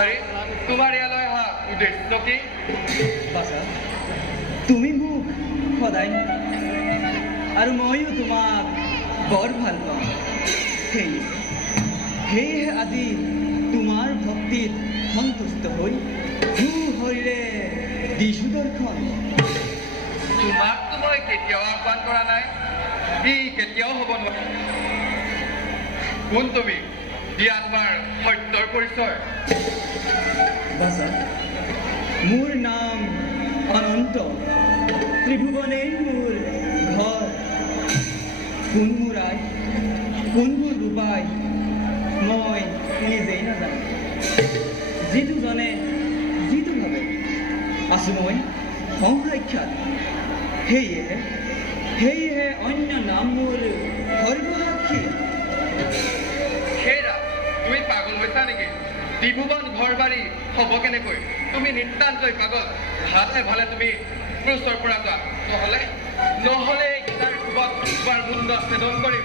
আৰে তোমাৰ ইয়ালৈ অহা উদ্দেশ্য কি? বাছা তুমি মোক সদায় আৰু ময়ো তোমাক বৰ ভাল পাওঁ সেয়েহে আজি তোমাৰ ভক্তিত সন্তুষ্ট হৈ শৰীৰে দিছো দৰ্শন। তোমাকতো মই কেতিয়াও আহ্বান কৰা নাই, ই কেতিয়াও হ'ব নোৱাৰে। কোন তুমি? দিয়া তোমাৰ সত্যৰ পৰিচয়। বাছা মোৰ নাম অনন্ত, ত্ৰিভুৱনেই মোৰ ঘৰ। কোন মোৰ আই, কোনবোৰ বোপাই মই নিজেই নাজানো। যিটো জনে যিটো ভাবে আছো মই সংসাক্ষাৎ। সেয়েহে অন্য নাম মোৰ সৰ্বসাক্ষী। হেৰা, তুমি পাগল হৈছা নেকি? ত্ৰিভুৱন ঘৰ বাৰী হ'ব কেনেকৈ? তুমি নিতান্তই পাগল। ভালে তুমি ক্ৰুচৰ পৰা যোৱা, নহ'লে এইকেইটাৰ কোবত তোমাৰ মুণ্ড ছেদন কৰিম।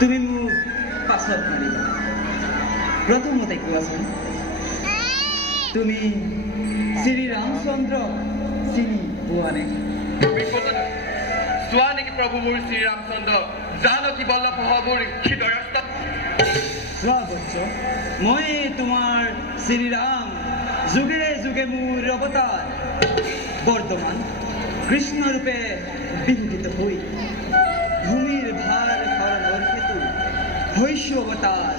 তুমি মোক পাছত মাৰিবা। প্ৰথমতে কোৱাচোন, তুমি শ্ৰী ৰামচন্দ্ৰ চিনি পোৱা নে? তুমি চোৱা নেকি প্ৰভু মোৰ শ্ৰীৰামচন্দ্ৰ, জানকী বল্লভ মোৰ হৃদয়স্থ। চোৱা বৎস, মই তোমাৰ শ্ৰীৰাম, যুগে যুগে মোৰ অৱতাৰ। বৰ্তমান কৃষ্ণৰূপে বিহিত হৈ ভূমিৰ ভাৰ হৰণৰ হেতু হৈছো অৱতাৰ।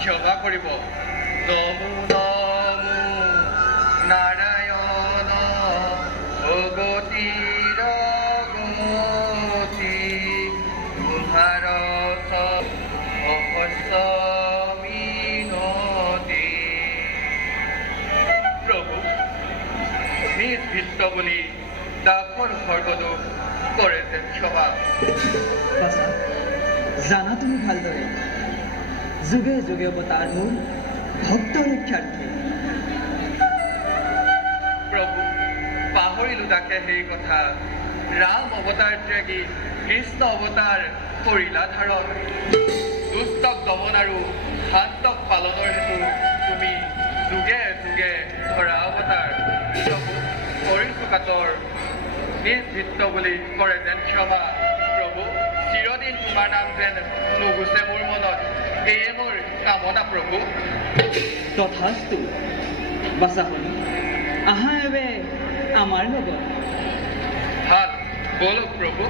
ক্ষমা কৰিব। নমো নমো নাৰায়ণ ভগতীৰ গতি তোমাৰ মিনতি। প্ৰভু নিজ ভৃত্য বুলি দাসৰ সৰ্বদোষ কৰে যে ক্ষমা। জানা তুমি ভালদৰে যুগে যুগে অৱতাৰ মোৰ ভক্ত ৰক্ষাৰ্থী। প্ৰভু পাহৰিলো তাকে সেই কথা। ৰাম অৱতাৰ ত্যাগী কৃষ্ণ অৱতাৰ কৰিলা ধাৰণ। দুষ্টক দমন আৰু শান্তক পালনৰ হেতু তুমি যুগে যুগে ধৰা অৱতাৰ। প্ৰভু কৰিছো কাতৰ, নিজ ভৃত্য বুলি কৰে যেন ক্ষমা। প্ৰভু চিৰদিন তোমাৰ নাম যেন নুগুচে মোৰ মনত, এয়ে মোৰ কামনা প্ৰভু। তথাস্তু বাছাহনি, আহা এবে আমাৰ লগত। ভাল বলক প্ৰভু।